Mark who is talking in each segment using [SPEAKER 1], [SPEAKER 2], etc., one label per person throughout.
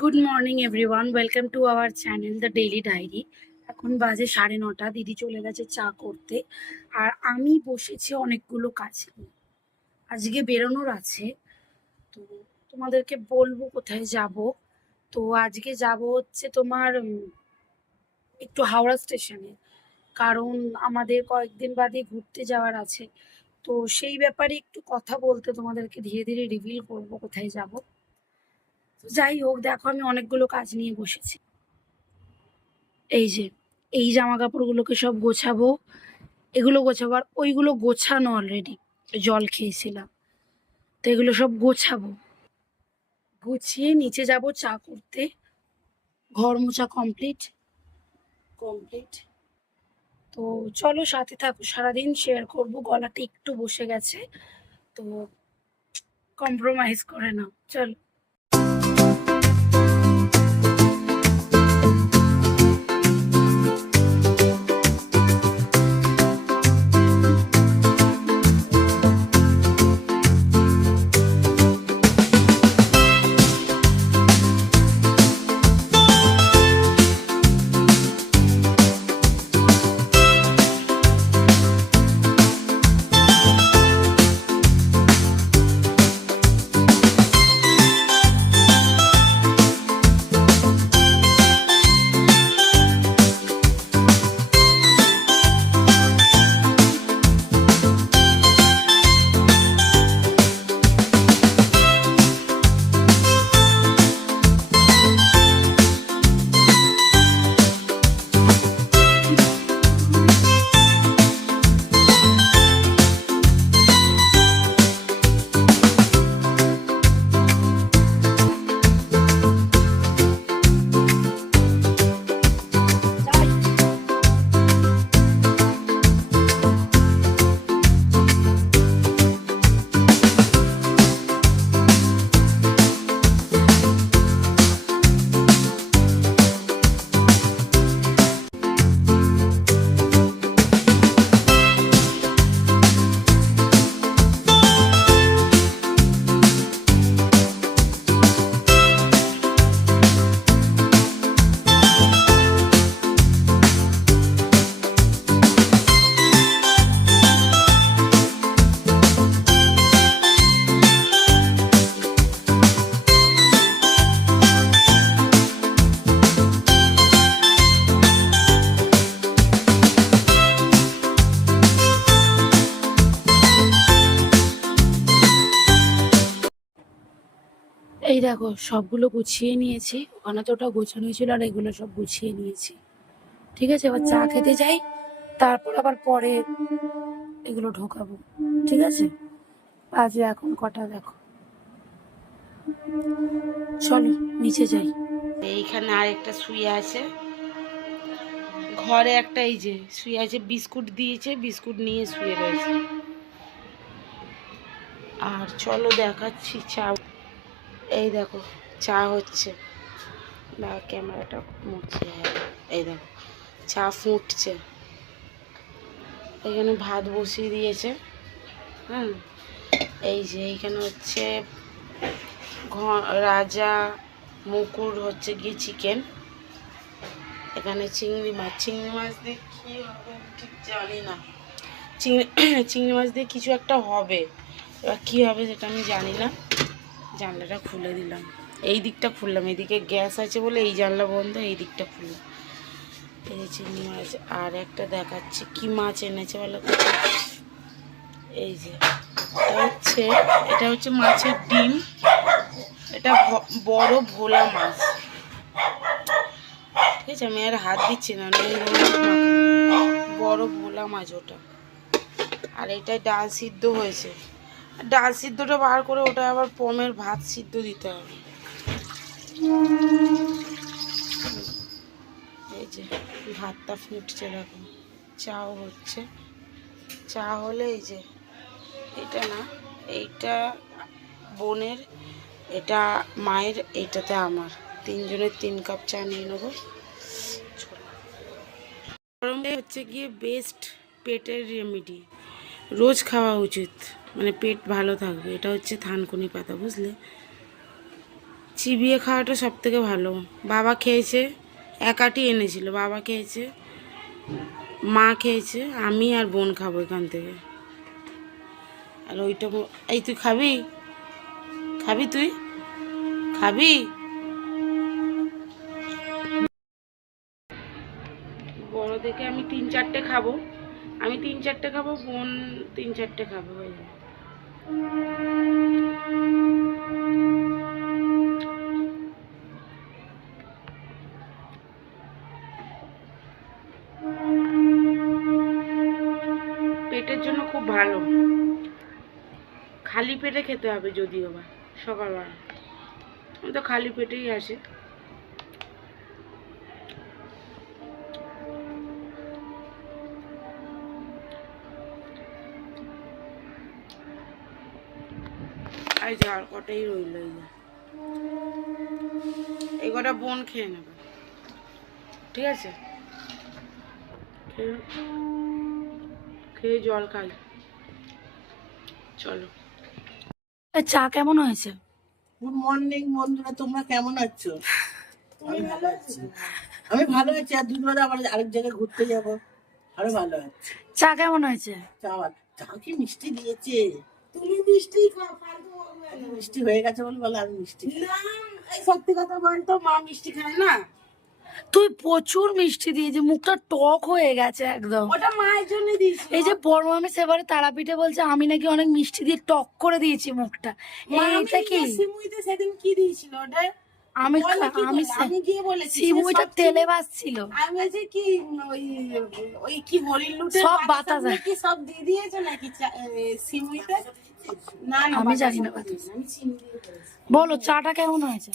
[SPEAKER 1] Good morning everyone welcome to our channel the Daily Diary এখন বাজে সাড়ে নটা, দিদি চলে গেছে চা করতে। আর আমি বসেছি অনেকগুলো কাজ নিয়ে। আজকে বেরোনোর আছে। তো তোমাদেরকে বলব কোথায় যাব। তো আজকে যাব হচ্ছে তোমার একটু হাওড়া স্টেশনে। কারণ আমাদের কয়েকদিন বাদে ঘুরতে যাওয়ার আছে। তো সেই ব্যাপারে একটু কথা বলতে তোমাদেরকে ধীরে ধীরে রিভিল করব কোথায় যাব। যাই হোক, দেখো আমি অনেকগুলো কাজ নিয়ে বসেছি। এই যে, এই জামা কাপড়গুলোকে সব গোছাবো। এগুলো গোছাবো, আর ওইগুলো গোছানো অলরেডি জল খেয়েছিলাম। তো এগুলো সব গোছাবো। গুছিয়ে নিচে যাব চা করতে। ঘর মোছা কমপ্লিট কমপ্লিট তো চলো সাথে থাকো, সারাদিন শেয়ার করব, গলাটা একটু বসে গেছে। তো কম্প্রোমাইজ করে নাও, চলো। সবগুলো গুছিয়ে নিয়েছি। ওটা গোছানো ছিল আর এগুলো সব গুছিয়ে নিয়েছি। ঠিক আছে? এবার চা খেতে যাই তারপর আবার পরে এগুলো ঢোকাবো। ঠিক আছে? আজকে এখন কটা দেখো। চলো নিচে যাই।
[SPEAKER 2] এইখানে আর একটা শুয়ে আছে। ঘরে একটা এই যে শুয়ে আছে বিস্কুট দিয়েছে বিস্কুট নিয়ে শুয়ে রয়েছে। আর চলো দেখাচ্ছি চা এই দেখো চা হচ্ছে। না ক্যামেরাটা মুছে হ্যাঁ, এই দেখো চা ফুটছে। এখানে ভাত বসিয়ে দিয়েছে হ্যাঁ এই যে এইখানে হচ্ছে রাজা মুকুর হচ্ছে গিয়ে চিকেন এখানে চিংড়ি মাছ চিংড়ি মাছ দিয়ে কী হবে ঠিক জানি না। চিংড়ি চিংড়ি মাছ দিয়ে কিছু একটা হবে। এবার কী হবে সেটা আমি জানি না। জানলাটা খুলে দিলাম। এই দিকটা খুললাম, এদিকে গ্যাস আছে বলে এই জানলা বন্ধ, এই দিকটা খুললাম। এই চিংড়ি মাছ আর একটা দেখাচ্ছে, কি মাছ এনেছে বলো এই যে, এটা হচ্ছে এটা হচ্ছে মাছের ডিম। এটা বড় ভোলা মাছ। ঠিক আছে, আমি আর হাত দিচ্ছি না। বড় ভোলা মাছ ওটা। আর এটা ডাল সিদ্ধ হয়েছে। ডাল সিদ্ধটা বার করে ওটা আবার পমের ভাত সিদ্ধ দিতে হবে। এই যে, ভাতটা ফুটছে দেখো। চাও হচ্ছে। চা হলে এই যে, এটা না, এইটা বোনের, এটা মায়ের, এইটাতে আমার। তিনজনের তিন কাপ চা নিয়ে নেব। গরমটাই হচ্ছে গিয়ে বেস্ট পেটের রেমেডি রোজ খাওয়া উচিত। মানে পেট ভালো থাকবে। এটা হচ্ছে থানকুনি পাতা, বুঝলে? চিবিয়ে খাওয়াটা সব থেকে ভালো। বাবা খেয়েছে, একাটি এনেছিল। বাবা খেয়েছে, মা খেয়েছে, আমি আর বোন খাব এখান থেকে। আর ওইটা এই তুই খাবি? খাবি তুই? খাবি? বড় দেখে আমি তিন চারটে খাব। আমি তিন চারটে খাব, বোন তিন চারটে খাব হয়ে যাবে পেটের জন্য খুব ভালো। খালি পেটে খেতে হবে যদিও বা, সকালবেলা। আমি তো খালি পেটেই আসে। এই যে আর কটাই রইল এই যে। এই কটা বোন খেয়ে নেবে। ঠিক আছে? খেয়ে খেয়ে জল খাই। চলো।
[SPEAKER 1] চা কেমন হয়েছে?
[SPEAKER 3] গুড মর্নিং বন্ধুরা তোমরা কেমন আছো? আমি ভালো আছি। আমি ভালো আছি আর দুদিন বাদে আবার আরেক জায়গায় ঘুরতে যাব। আরও ভালো আছে।
[SPEAKER 1] চা কেমন হয়েছে?
[SPEAKER 3] চা চা কি মিষ্টি দিয়েছে? তুমি মিষ্টি খাও ফালতু মিষ্টি হয়ে গেছে বলে বলে আমি মিষ্টি
[SPEAKER 2] না এই সত্যি কথা বলতো মা মিষ্টি খায় না।
[SPEAKER 1] তুই প্রচুর মিষ্টি দিয়েছে মুখটা টক হয়ে গেছে একদম।
[SPEAKER 2] ওটা মায়ের জন্য দিয়েছি
[SPEAKER 1] এই যে বড় মামি সেবারে তারাপীঠে বলছে আমি নাকি অনেক মিষ্টি দিয়ে টক করে দিয়েছি মুখটা। এইটা কি?
[SPEAKER 2] সেদিন কি দিয়েছিল ওটা?
[SPEAKER 1] আমি আমি
[SPEAKER 2] গিয়ে বলেছি সে
[SPEAKER 1] সিমুইটা তেলে ভাসছিল
[SPEAKER 2] আমি বলছি কি ওই ওই কি হরিণ লুটের
[SPEAKER 1] সব
[SPEAKER 2] বাতাসা। কি সব দিয়ে দিয়েছে নাকি সিমুইতে না
[SPEAKER 1] আমি জানি না বলো চাটা কেমন হয়েছে?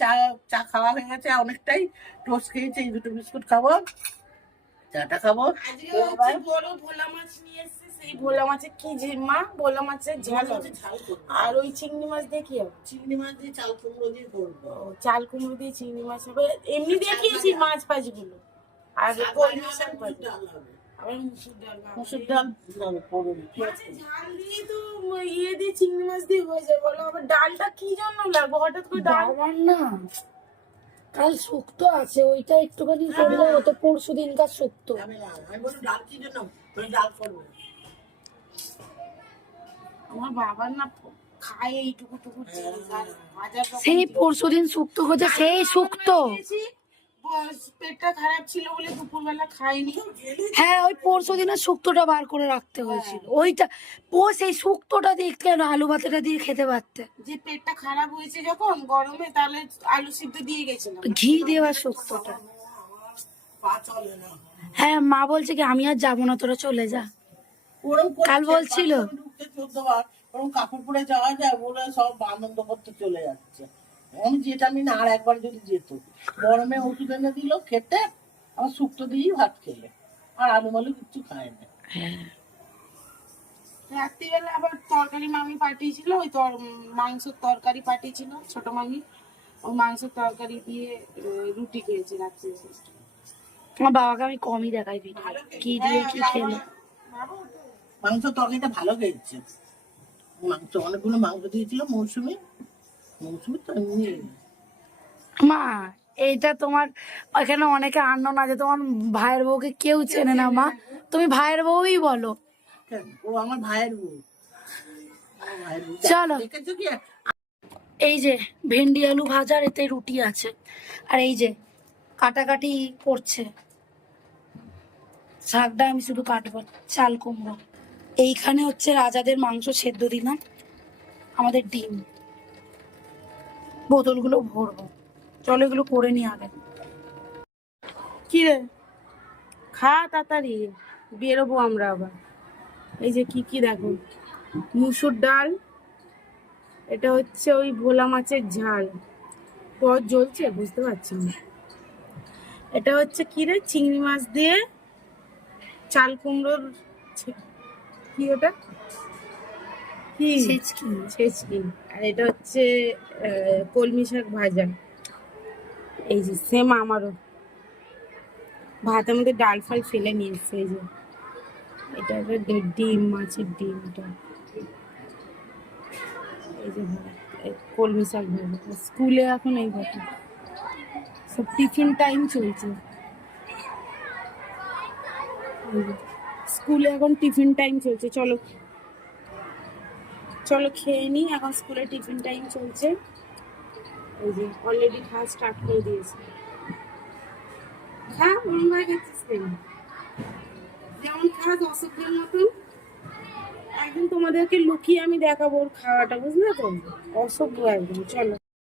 [SPEAKER 3] চা চা খাওয়া হয়ে গেছে অনেকটাই। টোস্ট খেয়েছি এই দুটো বিস্কুট খাব চাটা খাব।
[SPEAKER 2] আজকে বড় ভোলা মাছ নিয়ে এসেছে। সেই ভোলা মাছের কি মা? ভোলা মাছের ঝাল। আর ওই চিংড়ি মাছ দিয়ে কি হবে?
[SPEAKER 3] চিংড়ি মাছ দিয়ে চাল কুমড়ো দিয়ে করব।
[SPEAKER 2] চাল কুমড়ো দিয়ে চিংড়ি মাছ হবে। এমনি দেখিয়েছি মাছ আর
[SPEAKER 3] ডাল হবে।
[SPEAKER 2] মুসুর ঝাল দিয়ে তো ইয়ে দিয়ে চিংড়ি মাছ দিয়ে হয়ে যায় বলো। আবার ডালটা কি জন্য লাগবে? হঠাৎ করে ডাল
[SPEAKER 1] কাল শুক্তো আছে ওইটা একটুখানি করলে হতো পরশু দিনকার শুক্তো।
[SPEAKER 3] আমি না, আমি বলি ডাল কি জন্য? ডাল করব।
[SPEAKER 2] আমার বাবার না খায় এইটুকু টুকু জিনিস আর হাজার রকম
[SPEAKER 1] সেই পরশু দিন শুক্তো হচ্ছে সেই শুক্তো
[SPEAKER 2] পেটটা খারাপ ছিল বলে দুপুরবেলা খাইনি
[SPEAKER 1] হ্যাঁ ওই পরশু দিনের শুক্তোটা বার করে রাখতে হয়েছিল ওইটা ও সেই শুক্তোটা দিয়ে কেন আলু ভাতেটা দিয়ে খেতে পারতে
[SPEAKER 2] যে পেটটা খারাপ হয়েছে যখন গরমে তাহলে আলু সিদ্ধ দিয়ে গেছিলাম
[SPEAKER 1] ঘি দেওয়া শুক্তোটা
[SPEAKER 3] পা
[SPEAKER 1] হ্যাঁ মা বলছে কি আমি আর যাব না তোরা চলে যা কাল বলছিল।
[SPEAKER 3] কাপড় পরে যাওয়া যায় বলে সব আনন্দ করতে চলে যাচ্ছে। আমি যেটা আমি না আর একবার যদি যেত। গরমে ওষুধ এনে দিল খেতে আমার শুক্তো দিয়েই ভাত খেলে। আর আলু মালু কিচ্ছু খায় না।
[SPEAKER 1] হ্যাঁ।
[SPEAKER 2] রাত্রিবেলা আবার তরকারি মামি পাঠিয়েছিল ওই তর মাংসের তরকারি পাঠিয়েছিল ছোট মামি। ওই মাংসের তরকারি দিয়ে রুটি খেয়েছি রাত্রে।
[SPEAKER 1] আমার বাবাকে আমি কমই দেখাই দিই কি দিয়ে কি খেলো?
[SPEAKER 3] মাংস তরকারিটা ভালো খেয়েছে মাংস অনেকগুলো মাংস দিয়েছিল মৌসুমি। মৌসুমি তো এমনি
[SPEAKER 1] মা এইটা তোমার এখানে অনেকে আন্ন না যে তোমার ভাইয়ের বউকে কেউ চেনে না মা। তুমি ভাইয়ের বউই বলো।
[SPEAKER 3] ও আমার ভাইয়ের বউ। আমার ভাইয়ের বউ।
[SPEAKER 1] চলো। এই যে ভেন্ডি আলু ভাজার এতে রুটি আছে। আর এই যে কাটাকাটি করছে। শাকটা আমি শুধু কাটবো চাল কুমড়ো। এইখানে হচ্ছে রাজাদের মাংস সেদ্ধ দিলাম। আমাদের ডিম। বোতলগুলো ভরবো। চলো এগুলো করে নিয়ে আগে।
[SPEAKER 2] কি রে? খা তাড়াতাড়ি। বেরোবো আমরা আবার। এই যে কি কি দেখো? মুসুর ডাল। এটা হচ্ছে ওই ভোলা মাছের ঝাল। পথ জ্বলছে, বুঝতে পারছি না। এটা হচ্ছে কি রে? চিংড়ি মাছ দিয়ে চাল কুমড়োর কি ওটা? কি?
[SPEAKER 1] ছেচকি।
[SPEAKER 2] ছেচকি আর এটা হচ্ছে কলমি শাক ভাজা। এই যে সেম আমারও। ভাতের মধ্যে ডাল ফাল ফেলে নিয়ে এসছে এই যে। এটা একটা ডিম মাছের ডিম এটা। এই যে কলমি শাক ভাজা। স্কুলে এখন এই কথা সব টিফিন টাইম চলছে। স্কুলে এখন টিফিন টাইম চলছে, চলো। চলো খেয়ে নিই, এখন স্কুলে টিফিন টাইম চলছে। এই যে অলরেডি খাওয়া স্টার্ট করে দিয়েছে। খা, মন হয়ে গেছিস? যেমন খাওয়া অসুখের মতন। একদিন তোমাদেরকে লুকিয়ে আমি দেখাবো ওর খাওয়াটা, বুঝলে তো? অসভ্য একদম, চলো।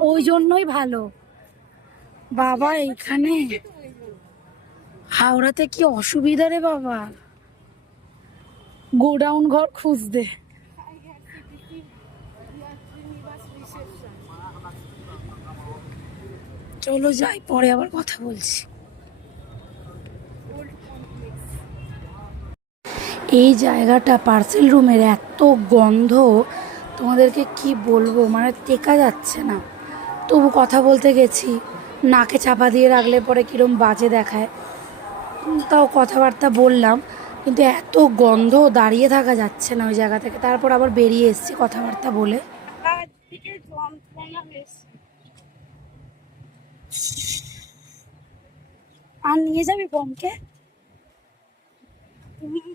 [SPEAKER 1] ওই জন্যই ভালো। বাবা, এখানে? হাওড়াতে কি অসুবিধা রে বাবা? গোডাউন ঘর খুঁজতে। চলো যাই, পরে আবার কথা বলছি। এই জায়গাটা পার্সেল রুমের এত গন্ধ, তোমাদেরকে কি বলব? মানে টেকা যাচ্ছে না। তবু কথা বলতে গেছি। নাকে চাপা দিয়ে রাখলে পরে কিরম বাজে দেখায়। তাও কথাবার্তা বললাম, কিন্তু এত গন্ধ দাঁড়িয়ে থাকা যাচ্ছে না ওই জায়গা থেকে। তারপর আবার বেরিয়ে এসেছি কথাবার্তা বলে। আর নিয়ে যাবি পমকে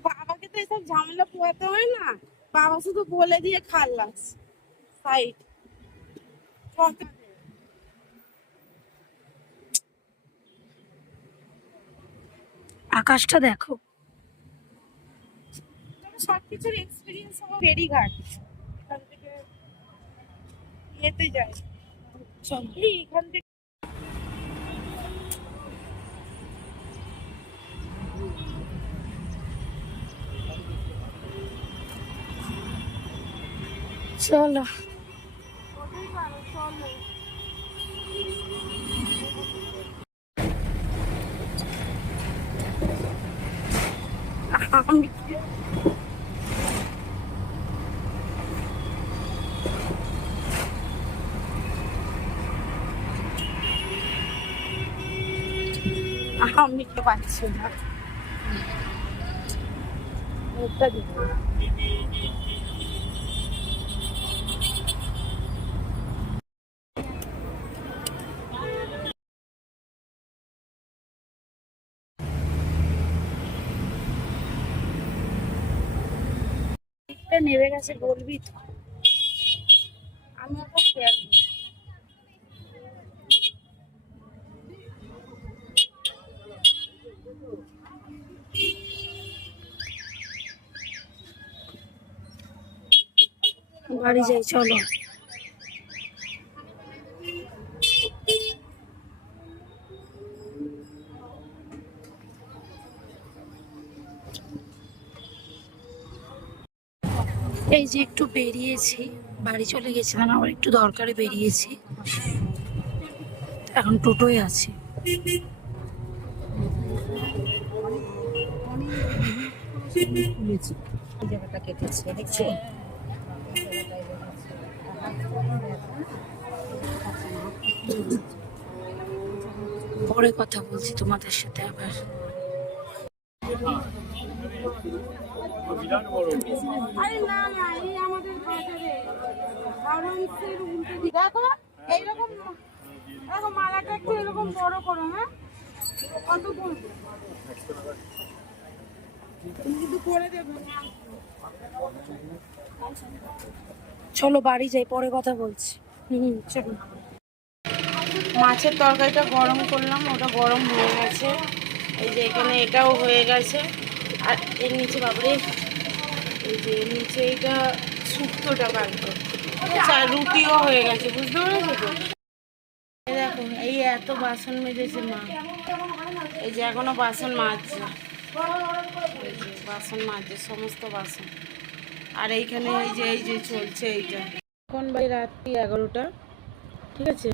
[SPEAKER 2] বাবাকে তো এসব ঝামেলা পোয়াতে হয় না। বাবা শুধু বলে দিয়ে খাল্লাস সাইড।
[SPEAKER 1] আকাশটা দেখো।
[SPEAKER 2] এক্সপিরিয়েন্স আমার ফেরিঘাট এখান থেকে ইয়েতে যায় এখান থেকে
[SPEAKER 1] চলো।
[SPEAKER 2] চলো।
[SPEAKER 1] আমি
[SPEAKER 2] আমি তো পাচ্ছি না। মুখটা
[SPEAKER 1] নেমে গেছে বলবি তো।
[SPEAKER 2] আমি
[SPEAKER 1] বাড়ি যাই চলো। এই যে একটু বেরিয়েছি, বাড়ি চলে গেছিলাম আবার একটু দরকারে বেরিয়েছি। এখন টোটোয় আছি। পরে কথা বলছি তোমাদের সাথে আবার।
[SPEAKER 2] দেখো এইরকম দেখো মালাটা একটু এরকম বড় করো হ্যাঁ? কত
[SPEAKER 1] চলো বাড়ি যাই পরে কথা বলছি।
[SPEAKER 2] হুম চলো। মাছের তরকারিটা গরম করলাম ওটা গরম হয়ে গেছে। এই যে এখানে এটাও হয়ে গেছে। আর এর নিচে বাবরে, এই যে নিচে এটা শুক্তোটা বাড়বে আচ্ছা রুটিও হয়ে গেছে, বুঝতে পেরেছ তো? এই দেখো, এই এত বাসন মেজেছে মা। এই যে এখনও বাসন মাজছে। বাসন মাজছে, সমস্ত বাসন। আর এইখানে এই যে এই যে চলছে এইটা। এখন বাজে রাত্রি এগারোটা,
[SPEAKER 4] ঠিক আছে?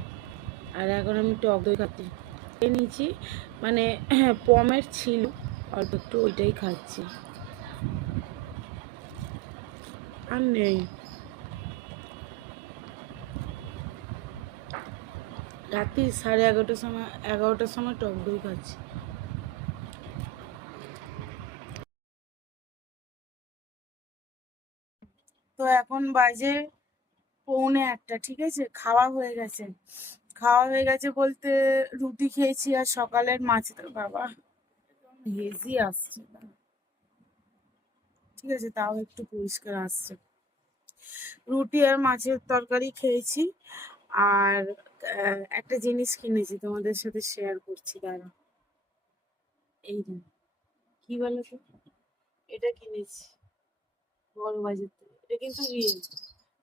[SPEAKER 4] আর এখন আমি টক দই খাচ্ছি। নিয়েছি মানে পমের ছিল। অল্প একটু ওইটাই খাচ্ছি। আর নেই। রাত্রি সাড়ে এগারোটার সময় এগারোটার সময় টক দই খাচ্ছি।
[SPEAKER 2] তো এখন বাজে পৌনে একটা, ঠিক আছে? খাওয়া হয়ে গেছে। খাওয়া হয়ে গেছে বলতে রুটি খেয়েছি আর সকালের মাছের বাবা। হেজি আসছে ঠিক আছে, তাও একটু পরিষ্কার আসছে। রুটি আর মাছের তরকারি খেয়েছি। আর একটা জিনিস কিনেছি, তোমাদের সাথে শেয়ার করছি দাঁড়া এই কি বলো তো? এটা কিনেছি। বড় বাজার থেকে। এটা কিন্তু রিয়েল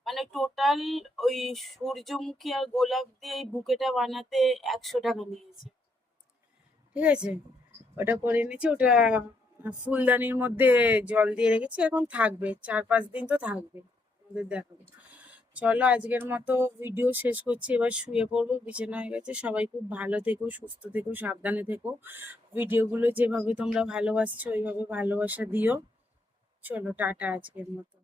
[SPEAKER 2] মানে টোটাল ওই সূর্যমুখী আর গোলাপ দিয়ে এই বুকেটা বানাতে একশো টাকা নিয়েছে। ঠিক আছে? ওটা করে নিয়েছি ওটা ফুলদানির মধ্যে জল দিয়ে রেখেছি, এখন থাকবে, চার পাঁচ দিন তো থাকবে আমাদের দেখাবো। চলো, আজকের মতো ভিডিও শেষ করছি, এবার শুয়ে পড়ব, বিছানা হয়ে গেছে, সবাই খুব ভালো থেকো, সুস্থ থেকো, সাবধানে থেকো ভিডিওগুলো যেভাবে তোমরা ভালোবাসছো ওইভাবে ভালোবাসা দিও। চলো, টাটা আজকের মতো।